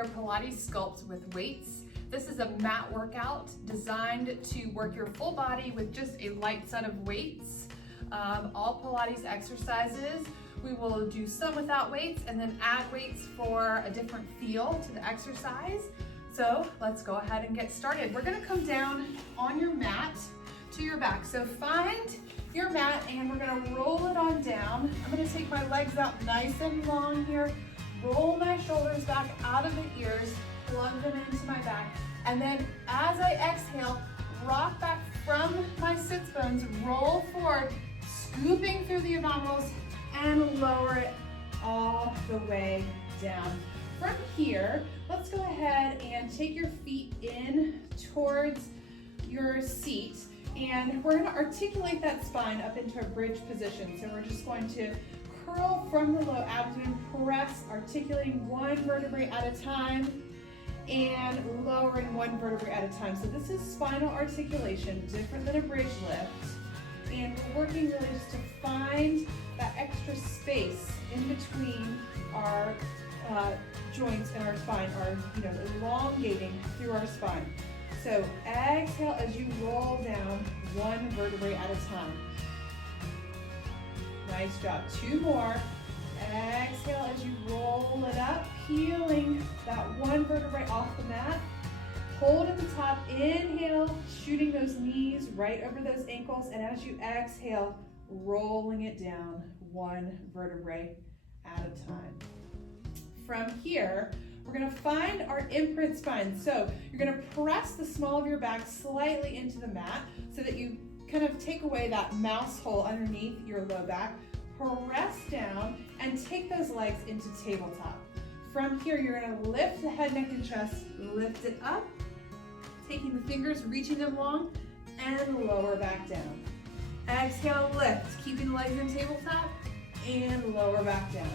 another Pilates Sculpt with weights. This is a mat workout designed to work your full body with just a light set of weights. All Pilates exercises, we will do some without weights and then add weights for a different feel to the exercise. So let's go ahead and get started. We're gonna come down on your mat to your back. So find your mat and we're gonna roll it on down. I'm gonna take my legs out nice and long here, roll my shoulders back out of the ears, plug them into my back, and then as I exhale, rock back from my sits bones, roll forward, scooping through the abdominals and lower it all the way down. From here, let's go ahead and take your feet in towards your seat, and we're gonna articulate that spine up into a bridge position. So we're just going to curl from the low abdomen, press, articulating one vertebrae at a time, and lowering one vertebrae at a time. So this is spinal articulation, different than a bridge lift. And we're working really just to find that extra space in between our joints and our spine, elongating through our spine. So exhale as you roll down one vertebrae at a time. Nice job. Two more. Exhale as you roll it up, peeling that one vertebrae off the mat. Hold at the top, inhale, shooting those knees right over those ankles, and as you exhale, rolling it down one vertebrae at a time. From here, we're gonna find our imprint spine. So you're gonna press the small of your back slightly into the mat so that you kind of take away that mouse hole underneath your low back. Press down and take those legs into tabletop. From here, you're gonna lift the head, neck, and chest, lift it up, taking the fingers, reaching them long, and lower back down. Exhale, lift, keeping the legs in tabletop, and lower back down.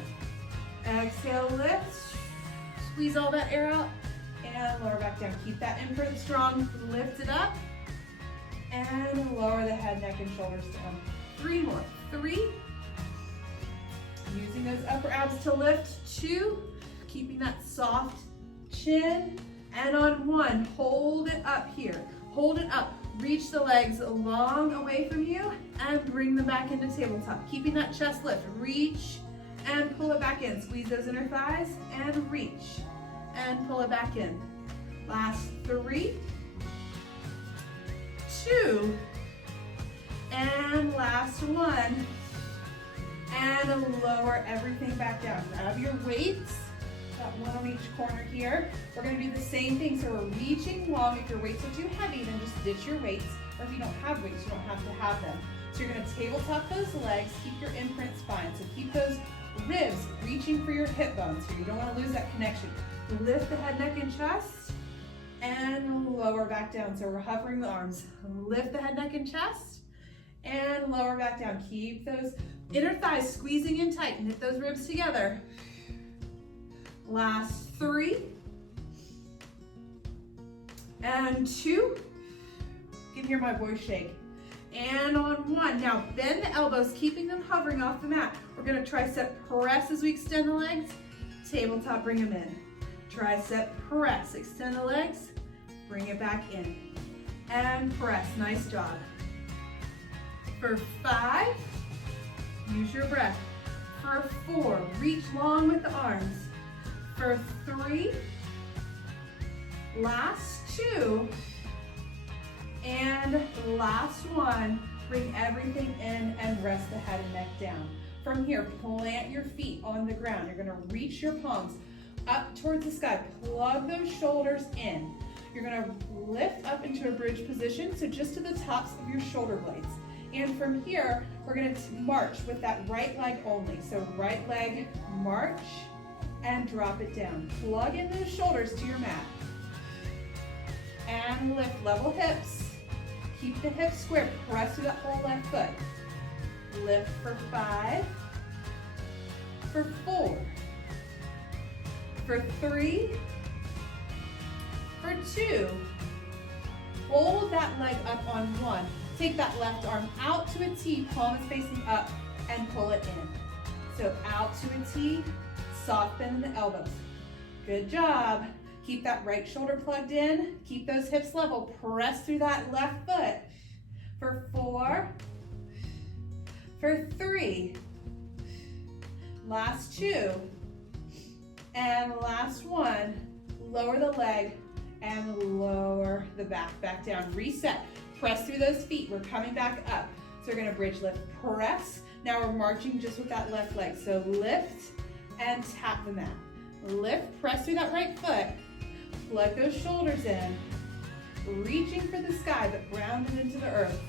Exhale, lift, squeeze all that air out, and lower back down. Keep that imprint strong, lift it up, and lower the head, neck, and shoulders down. Three more. Three. Using those upper abs to lift. Two. Keeping that soft chin. And on one, hold it up here. Hold it up. Reach the legs long away from you and bring them back into tabletop. Keeping that chest lift. Reach and pull it back in. Squeeze those inner thighs and reach and pull it back in. Last three. Two. And last one. And lower everything back down. Grab your weights. Got one on each corner here. We're gonna do the same thing. So we're reaching long. If your weights are too heavy, then just ditch your weights. Or if you don't have weights, you don't have to have them. So you're gonna tabletop those legs, keep your imprint spine. So keep those ribs reaching for your hip bones here. You don't wanna lose that connection. Lift the head, neck, and chest, and lower back down. So we're hovering the arms. Lift the head, neck, and chest, and lower back down. Keep those inner thighs squeezing in tight. Knit those ribs together. Last three. And two. You can hear my voice shake. And on one. Now bend the elbows, keeping them hovering off the mat. We're gonna tricep press as we extend the legs. Tabletop, bring them in. Tricep press, extend the legs, bring it back in. And press, nice job. For 5, use your breath. For 4, reach long with the arms. For 3, last 2, and last 1, bring everything in and rest the head and neck down. From here, plant your feet on the ground. You're gonna reach your palms up towards the sky. Plug those shoulders in. You're gonna lift up into a bridge position, so just to the tops of your shoulder blades. And from here, we're gonna march with that right leg only. So right leg, march, and drop it down. Plug in those shoulders to your mat. And lift, level hips. Keep the hips square, press through that whole left foot. Lift for 5, for 4, for 3, for 2. Hold that leg up on 1. Take that left arm out to a T, palm is facing up, and pull it in. So out to a T, soft bend in the elbows. Good job. Keep that right shoulder plugged in. Keep those hips level. Press through that left foot. For 4, for 3, last 2, and last 1. Lower the leg and lower the back down. Reset. Press through those feet. We're coming back up. So we're gonna bridge lift, press. Now we're marching just with that left leg. So lift and tap the mat. Lift, press through that right foot. Plug those shoulders in. Reaching for the sky, but grounded into the earth.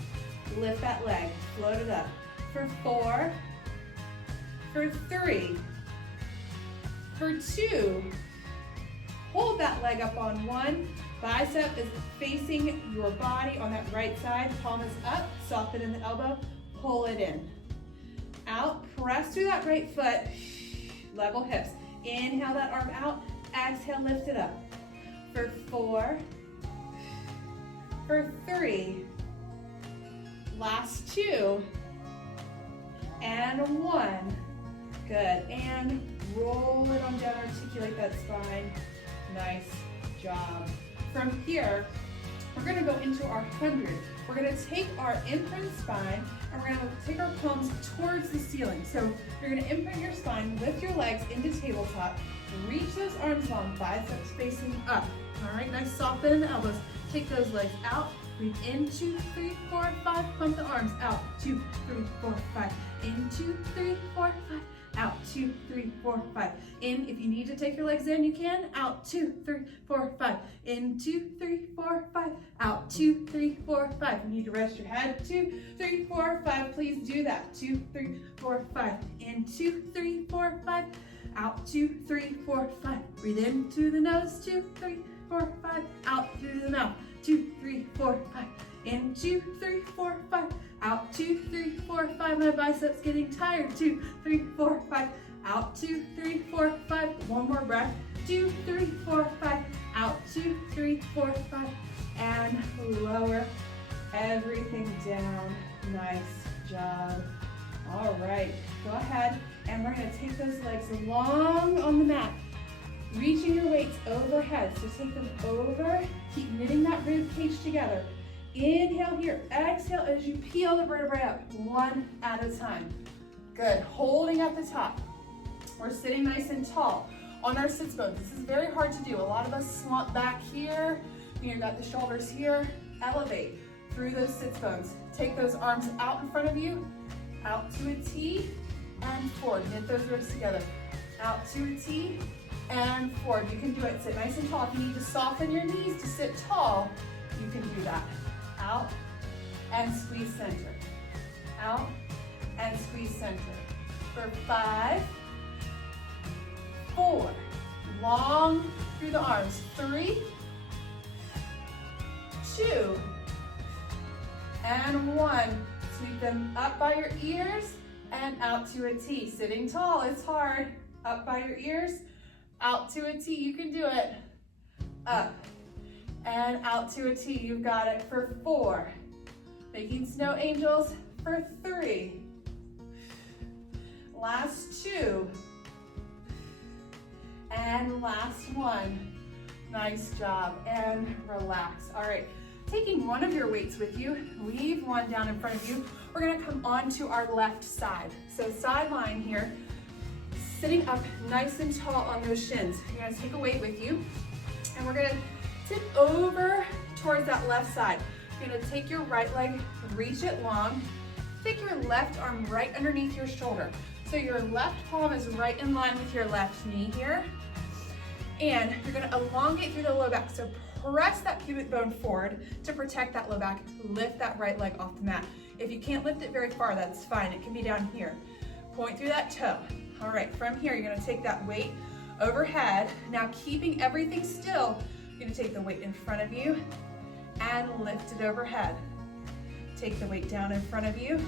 Lift that leg, float it up. For 4, for 3, for 2. Hold that leg up on 1. Bicep is facing your body on that right side. Palm is up, soften in the elbow, pull it in. Out, press through that right foot, level hips. Inhale that arm out, exhale, lift it up. For 4, for 3, last 2, and 1. Good, and roll it on down, articulate that spine. Nice job. From here, we're gonna go into our 100. We're gonna take our imprint spine and we're gonna take our palms towards the ceiling. So you're gonna imprint your spine, lift your legs into tabletop, reach those arms long, biceps facing up. All right, nice soften in the elbows. Take those legs out, breathe in, 2, 3, 4, 5, pump the arms out, 2, 3, 4, 5, in, 2, 3, 4, 5, out, 2, 3, 4, 5, in. If you need to take your legs in, you can, out, 2, 3, 4, 5, in, 2, 3, 4, 5, out, 2, 3, 4, 5. You need to rest your head, 2, 3, 4, 5, please do that, 2, 3, 4, 5, in, 2, 3, 4, 5, out, 2, 3, 4, 5, breathe in through the nose, 2, 3, 4, 5, out through the mouth, 2, 3, 4, 5, in, 2, 3, 4, 5, out, 2, 3, 4, 5, my biceps getting tired, 2, 3, 4, 5, out, 2, 3, 4, 5, one more breath, 2, 3, 4, 5, out, 2, 3, 4, 5, and lower everything down. Nice job. All right, go ahead, and we're gonna take those legs long on the mat, reaching your weights overhead. So take them over, keep knitting that rib cage together. Inhale here, exhale as you peel the vertebrae up, one at a time. Good, holding at the top. We're sitting nice and tall on our sits bones. This is very hard to do. A lot of us slump back here. You've got the shoulders here. Elevate through those sits bones. Take those arms out in front of you, out to a T, and forward. Knit those ribs together. Out to a T, and forward. You can do it. Sit nice and tall. If you need to soften your knees to sit tall, you can do that. Out and squeeze center. Out and squeeze center. For 5, 4, long through the arms. 3, 2, and 1. Sweep them up by your ears and out to a T. Sitting tall is hard. Up by your ears, out to a T. You can do it. Up and out to a T. You've got it. For 4, making snow angels. For 3, last 2, and last 1. Nice job, and relax. All right, taking one of your weights with you, leave one down in front of you. We're gonna come onto our left side. So side lying here, sitting up nice and tall on those shins. You're gonna take a weight with you, and we're gonna tip over towards that left side. You're gonna take your right leg, reach it long, take your left arm right underneath your shoulder. So your left palm is right in line with your left knee here. And you're gonna elongate through the low back. So press that pubic bone forward to protect that low back. Lift that right leg off the mat. If you can't lift it very far, that's fine. It can be down here. Point through that toe. All right, from here, you're gonna take that weight overhead. Now keeping everything still, you're gonna take the weight in front of you and lift it overhead. Take the weight down in front of you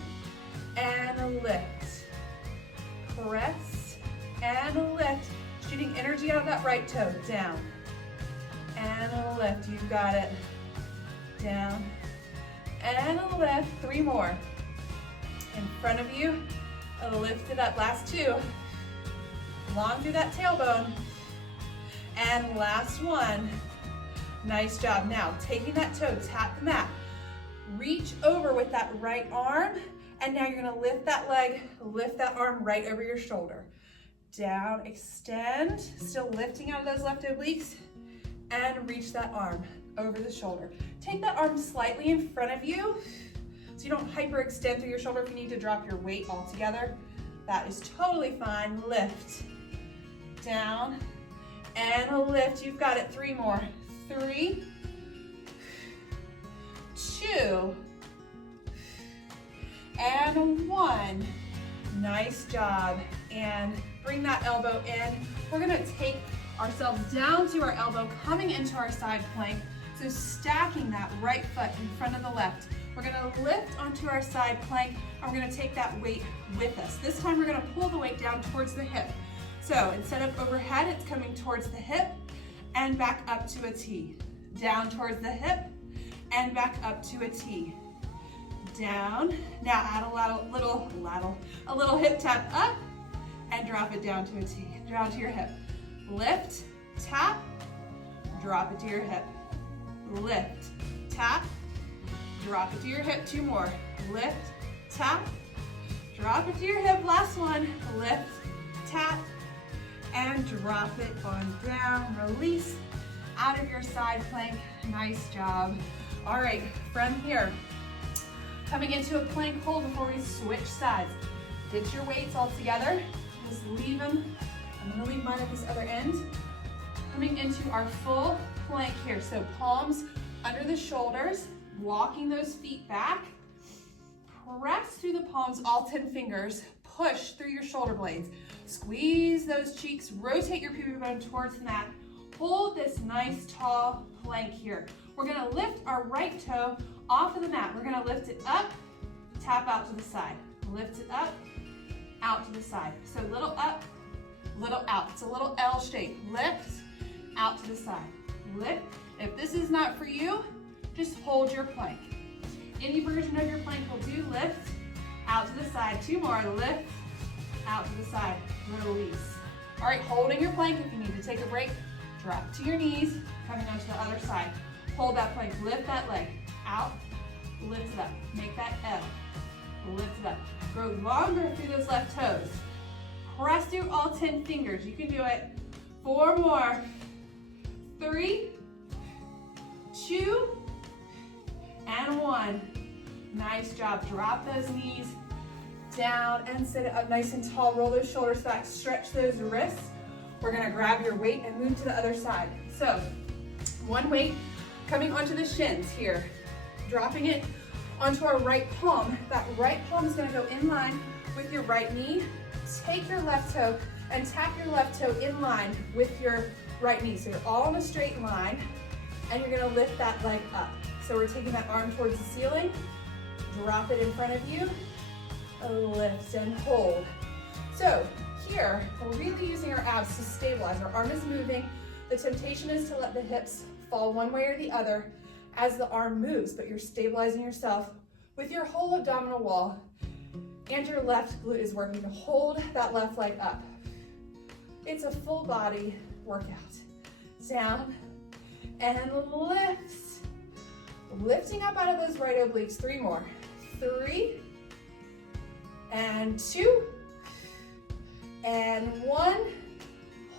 and lift. Press and lift. Shooting energy out of that right toe. Down and lift. You've got it. Down and lift. 3 more. In front of you. Lift it up. Last 2. Long through that tailbone. And last one. Nice job. Now, taking that toe, tap the mat. Reach over with that right arm, and now you're gonna lift that leg, lift that arm right over your shoulder. Down, extend, still lifting out of those left obliques, and reach that arm over the shoulder. Take that arm slightly in front of you, so you don't hyperextend through your shoulder. If you need to drop your weight altogether, that is totally fine. Lift, down, and lift. You've got it. 3 more. 3, 2, and 1. Nice job. And bring that elbow in. We're gonna take ourselves down to our elbow, coming into our side plank. So stacking that right foot in front of the left. We're gonna lift onto our side plank, and we're gonna take that weight with us. This time we're gonna pull the weight down towards the hip. So instead of overhead, it's coming towards the hip and back up to a T. Down towards the hip and back up to a T. Down. Now add a little hip tap up and drop it down to a T. Down to your hip. Lift, tap, drop it to your hip. Lift, tap, drop it to your hip. 2 more. Lift, tap, drop it to your hip. Last one. Lift, tap, and drop it on down. Release out of your side plank. Nice job. All right, from here, coming into a plank hold before we switch sides. Get your weights all together. Just leave them. I'm gonna leave mine at this other end. Coming into our full plank here. So palms under the shoulders, walking those feet back. Press through the palms, all 10 fingers. Push through your shoulder blades. Squeeze those cheeks, rotate your pubic bone towards the mat. Hold this nice tall plank here. We're gonna lift our right toe off of the mat. We're gonna lift it up, tap out to the side. Lift it up, out to the side. So little up, little out. It's a little L shape. Lift, out to the side. Lift. If this is not for you, just hold your plank. Any version of your plank will do. Lift, out to the side. 2 more. Lift, out to the side. Release. All right, holding your plank. If you need to take a break, drop to your knees, coming onto the other side. Hold that plank. Lift that leg. Out, lift it up. Make that L. Lift it up. Grow longer through those left toes. Press through all 10 fingers. You can do it. 4 more. 3, 2, and 1. Nice job. Drop those knees down and sit it up nice and tall. Roll those shoulders back. Stretch those wrists. We're gonna grab your weight and move to the other side. So, one weight coming onto the shins here. Dropping it onto our right palm. That right palm is gonna go in line with your right knee. Take your left toe and tap your left toe in line with your right knee. So you're all in a straight line, and you're gonna lift that leg up. So we're taking that arm towards the ceiling, drop it in front of you, lift and hold. So here, we're really using our abs to stabilize. Our arm is moving. The temptation is to let the hips fall one way or the other as the arm moves, but you're stabilizing yourself with your whole abdominal wall, and your left glute is working to hold that left leg up. It's a full body workout. Down and lift. Lifting up out of those right obliques. 3 more. 3 and 2 and 1.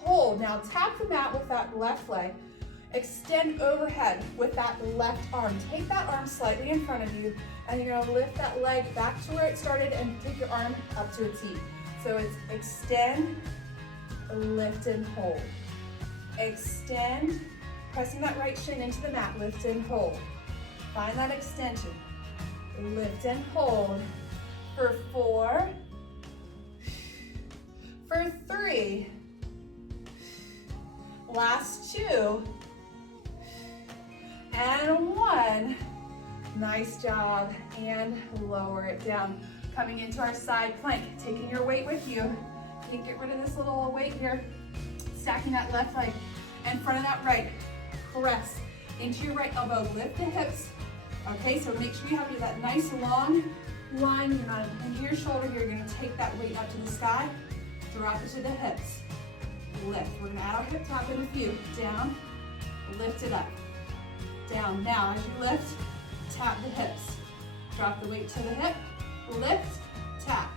Hold. Now tap the mat with that left leg. Extend overhead with that left arm. Take that arm slightly in front of you, and you're gonna lift that leg back to where it started and take your arm up to a T. So it's extend, lift and hold. Extend, pressing that right shin into the mat, lift and hold. Find that extension. Lift and hold for 4, for 3, last 2, and 1. Nice job. And lower it down. Coming into our side plank, taking your weight with you. Can't get rid of this little weight here. Stacking that left leg in front of that right. Press into your right elbow. Lift the hips. Okay, so make sure you have that nice long line. You're not into your shoulder here. You're going to take that weight up to the sky. Drop it to the hips. lift. We're gonna add our hip tap in a few. Down, lift it up. Down. Now, as you lift, tap the hips. Drop the weight to the hip, lift, tap.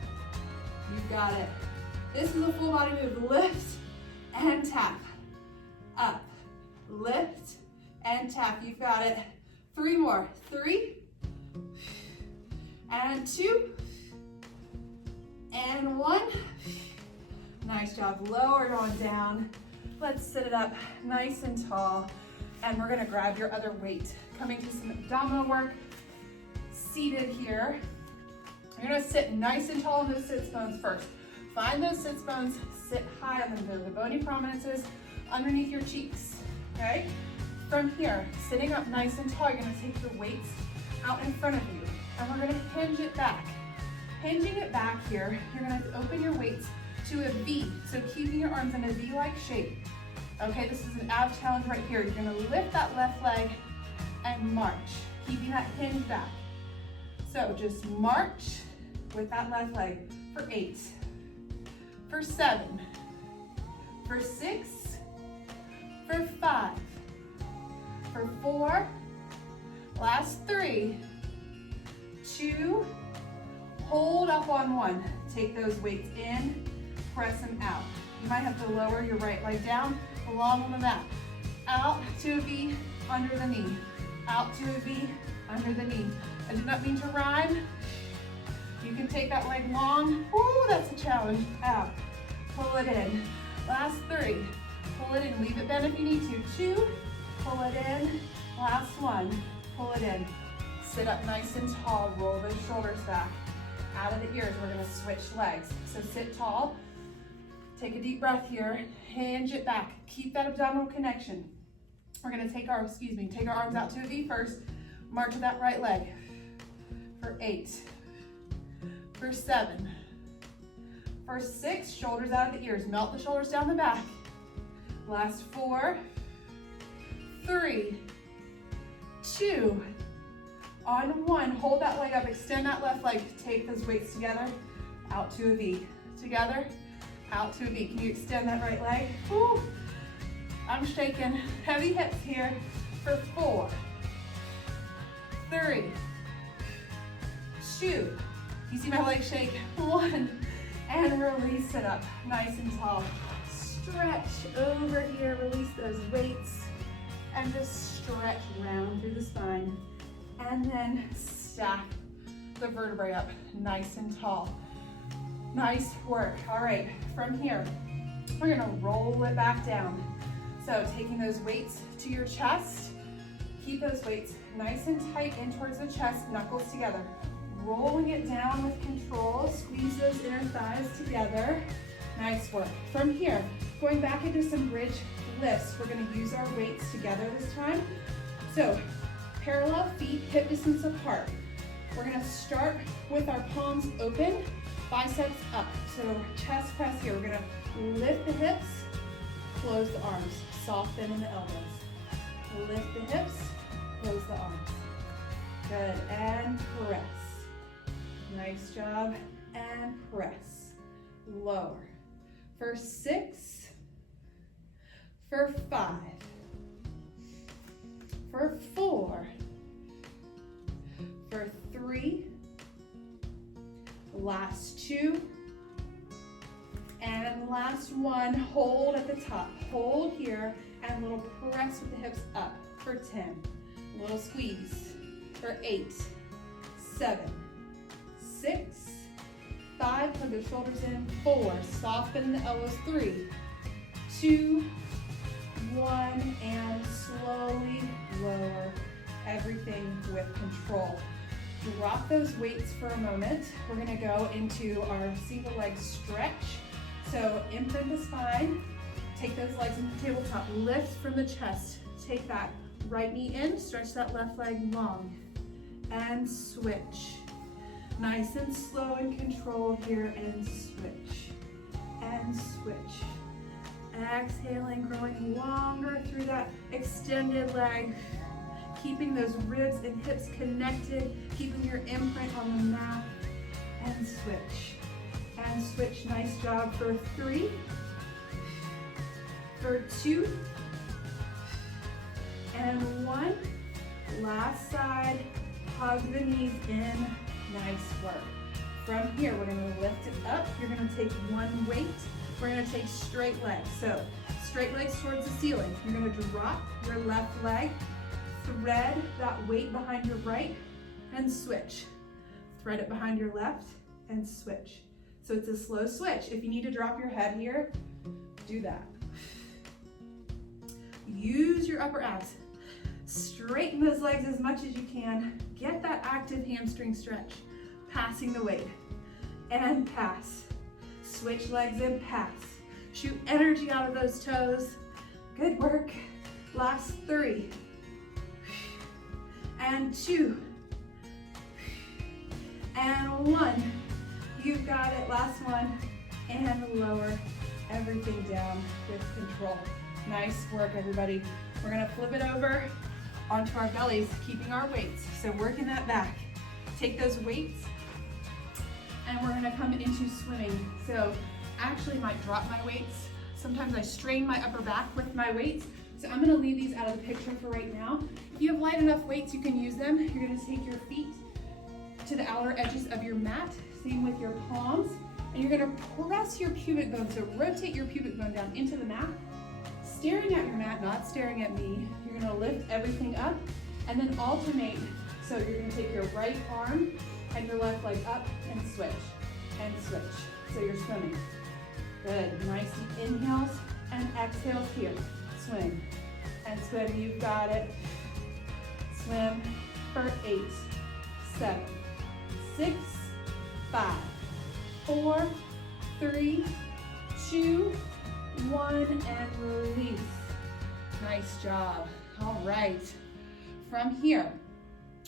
You got it. This is a full body move. Lift and tap. Up, lift and tap. You've got it. 3 more. 3 and 2 and 1. Nice job. Lower it on down. Let's sit it up nice and tall. And we're gonna grab your other weight. Coming to some abdominal work. Seated here. You're gonna sit nice and tall in those sits bones first. Find those sits bones, sit high on them, the bony prominences underneath your cheeks, okay? From here, sitting up nice and tall, you're gonna take your weights out in front of you, and we're gonna hinge it back. Hinging it back here, you're gonna open your weights to a V, so keeping your arms in a V-like shape. Okay, this is an ab challenge right here. You're gonna lift that left leg and march, keeping that hinge back. So just march with that left leg for 8, for 7, for 6, for 5, for 4, last 3, 2, hold up on 1. Take those weights in, press them out. You might have to lower your right leg down along on the mat. Out to a V, under the knee. Out to a V, under the knee. I did not mean to rhyme. You can take that leg long. Ooh, that's a challenge. Out. Pull it in. Last 3. Pull it in. Leave it bent if you need to. 2. Pull it in. Last 1. Pull it in. Sit up nice and tall. Roll those shoulders back. Out of the ears, we're gonna switch legs. So sit tall. Take a deep breath here. Hinge it back. Keep that abdominal connection. We're gonna take our arms out to a V first. March that right leg. For 8. For 7. For 6, shoulders out of the ears. Melt the shoulders down the back. Last 4. 3. 2. On 1, hold that leg up, extend that left leg. Take those weights together, out to a V. Together, out to a V. Can you extend that right leg? Woo. I'm shaking. Heavy hips here for 4, 3, 2. You see my leg shake? 1, and release it up, nice and tall. Stretch over here, release those weights, and just stretch round through the spine. And then stack the vertebrae up, nice and tall. Nice work. All right, from here, we're gonna roll it back down. So taking those weights to your chest, keep those weights nice and tight in towards the chest, knuckles together. Rolling it down with control, squeeze those inner thighs together. Nice work. From here, going back into some bridge lifts, we're gonna use our weights together this time. So parallel feet, hip distance apart. We're gonna start with our palms open, biceps up. So chest press here. We're gonna lift the hips, close the arms, soften in the elbows. Lift the hips, close the arms. Good, and press. Nice job, and press. Lower. For 6, for 5, for 4, for 3, last 2, and last 1. Hold at the top. Hold here, and a little press with the hips up for 10. A little squeeze for 8, 7, 6, 5, plug the shoulders in, 4, soften the elbows, 3, 2, 1, and slowly lower everything with control. Drop those weights for a moment. We're gonna go into our single leg stretch. So imprint the spine, take those legs into the tabletop, lift from the chest, take that right knee in, stretch that left leg long, and switch. Nice and slow and controlled here, and switch, and switch. Exhaling, growing longer through that extended leg, keeping those ribs and hips connected, keeping your imprint on the mat, and switch. And switch, nice job for 3, For 2, and 1. Last side, hug the knees in, nice work. From here, we're gonna lift it up. You're gonna take one weight. We're gonna take straight legs. So straight legs towards the ceiling. You're gonna drop your left leg, thread that weight behind your right, and switch. Thread it behind your left, and switch. So it's a slow switch. If you need to drop your head here, do that. Use your upper abs. Straighten those legs as much as you can. Get that active hamstring stretch. Passing the weight. And pass. Switch legs and pass. Shoot energy out of those toes. Good work. Last 3. And 2. And 1. You've got it. Last one. And lower everything down with control. Nice work, everybody. We're gonna flip it over onto our bellies, keeping our weights. So working that back. Take those weights, and we're gonna come into swimming. So actually might drop my weights. Sometimes I strain my upper back with my weights. So I'm gonna leave these out of the picture for right now. If you have light enough weights, you can use them. You're gonna take your feet to the outer edges of your mat. Same with your palms. And you're gonna press your pubic bone. So rotate your pubic bone down into the mat. Staring at your mat, not staring at me. You're gonna lift everything up and then alternate. So you're gonna take your right arm and your left leg up and switch, and switch. So you're swimming. Good, nice deep inhales and exhales here. Swim and swim, you've got it. Swim for 8, 7, 6, 5, 4, 3, 2, 1, and release. Nice job. All right. From here,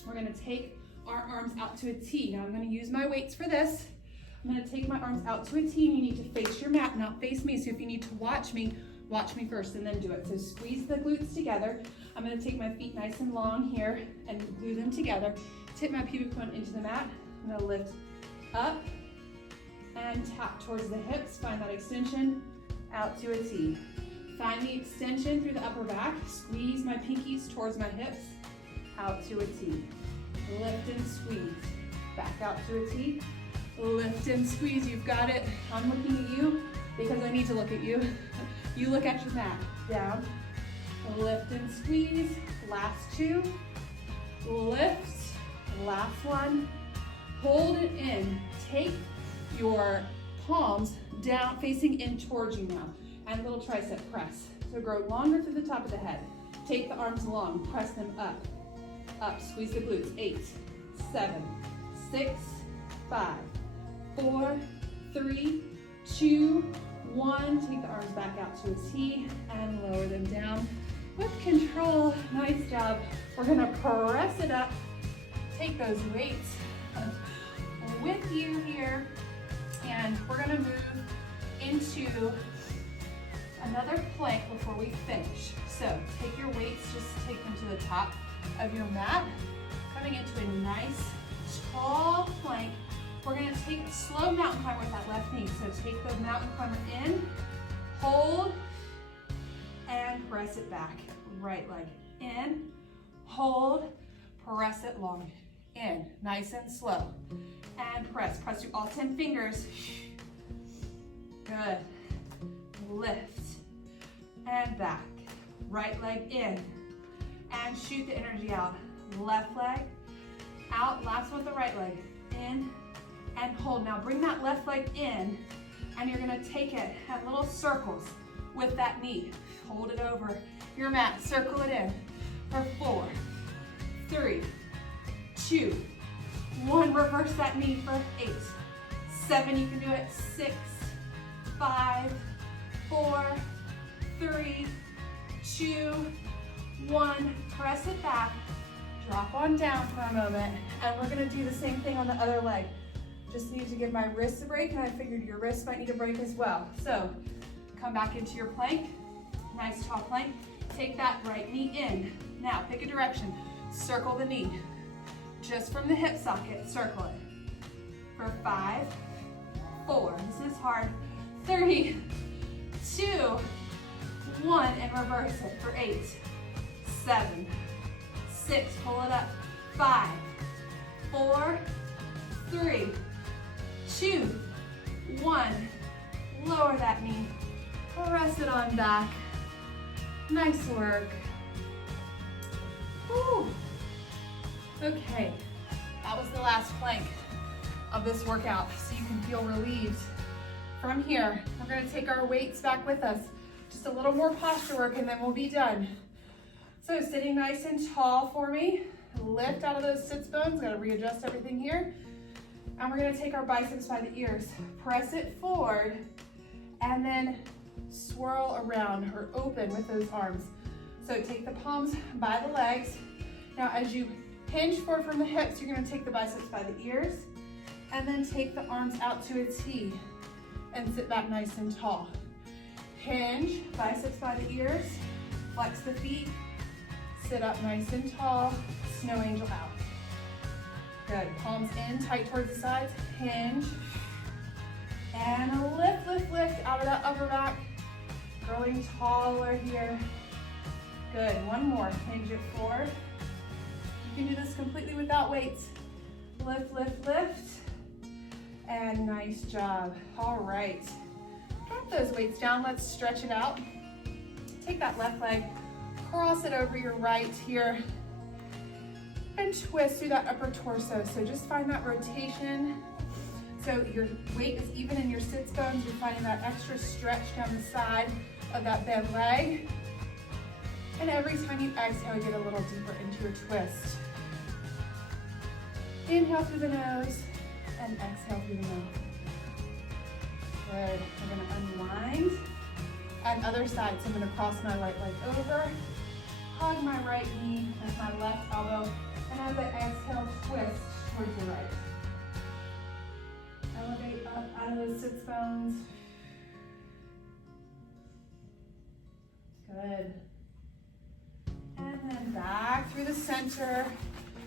we're gonna take our arms out to a T. Now I'm gonna use my weights for this. I'm gonna take my arms out to a T, and you need to face your mat, not face me. So if you need to watch me first and then do it. So squeeze the glutes together. I'm gonna take my feet nice and long here and glue them together. Tip my pubic bone into the mat. I'm gonna lift up and tap towards the hips. Find that extension. Out to a T. Find the extension through the upper back. Squeeze my pinkies towards my hips. Out to a T. Lift and squeeze. Back out to a T. Lift and squeeze. You've got it. I'm looking at you because I need to look at you. You look at your mat. Down. Lift and squeeze. Last 2. Lift. Last 1. Hold it in. Take your palms down, facing in towards you now, and little tricep press. So grow longer through the top of the head. Take the arms long, press them up, up, squeeze the glutes. 8, 7, 6, 5, 4, 3, 2, 1. Take the arms back out to a T and lower them down with control. Nice job. We're gonna press it up. Take those weights with you here. And we're gonna move into another plank before we finish. So take your weights, just take them to the top of your mat. Coming into a nice, tall plank. We're gonna take a slow mountain climber with that left knee. So take the mountain climber in, hold, and press it back. Right leg in, hold, press it long. In, nice and slow. And press through all 10 fingers. Good. Lift and back. Right leg in and shoot the energy out. Left leg out. Last one with the right leg. In and hold. Now bring that left leg in, and you're gonna take it at little circles with that knee. Hold it over your mat. Circle it in for 4, 3, 2, 1, reverse that knee for 8, 7, you can do it, 6, 5, 4, 3, 2, 1, press it back, drop on down for a moment, and we're gonna do the same thing on the other leg. Just need to give my wrists a break, and I figured your wrists might need a break as well. So, come back into your plank, nice tall plank, take that right knee in. Now, pick a direction, circle the knee. Just from the hip socket, circle it. For 5, 4, this is hard, 3, 2, 1, and reverse it for 8, 7, 6, pull it up, 5, 4, 3, 2, 1. Lower that knee, press it on back. Nice work. Woo. Okay, that was the last plank of this workout, so you can feel relieved. From here, we're gonna take our weights back with us. Just a little more posture work and then we'll be done. So sitting nice and tall for me. Lift out of those sits bones, gotta readjust everything here. And we're gonna take our biceps by the ears. Press it forward and then swirl around or open with those arms. So take the palms by the legs. Now as you hinge forward from the hips, you're gonna take the biceps by the ears and then take the arms out to a T and sit back nice and tall. Hinge, biceps by the ears, flex the feet, sit up nice and tall, snow angel out. Good, palms in, tight towards the sides, hinge, and lift, lift, lift out of that upper back, growing taller here. Good, one more, hinge it forward. You can do this completely without weights. Lift, lift, lift, and nice job. All right, drop those weights down, let's stretch it out. Take that left leg, cross it over your right here, and twist through that upper torso. So just find that rotation. So your weight is even in your sits bones. You're finding that extra stretch down the side of that bent leg. And every time you exhale, you get a little deeper into your twist. Inhale through the nose and exhale through the mouth. Good. We're gonna unwind. And other side, so I'm gonna cross my right leg over, hug my right knee with my left elbow, and as I exhale, twist towards the right. Elevate up out of those sits bones. Good. And then back through the center.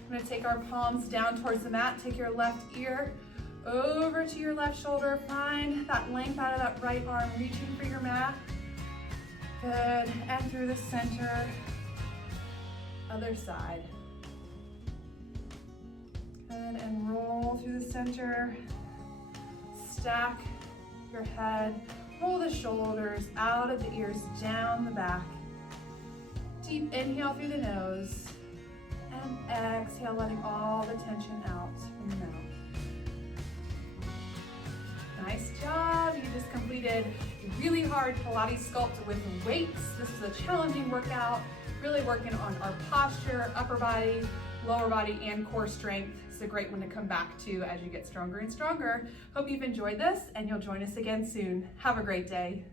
I'm gonna take our palms down towards the mat. Take your left ear over to your left shoulder. Find that length out of that right arm, reaching for your mat. Good, and through the center. Other side. Good, and roll through the center. Stack your head. Roll the shoulders out of the ears, down the back. Deep inhale through the nose. And exhale, letting all the tension out from the mouth. Nice job. You just completed a really hard Pilates Sculpt with weights. This is a challenging workout, really working on our posture, upper body, lower body, and core strength. It's a great one to come back to as you get stronger and stronger. Hope you've enjoyed this and you'll join us again soon. Have a great day.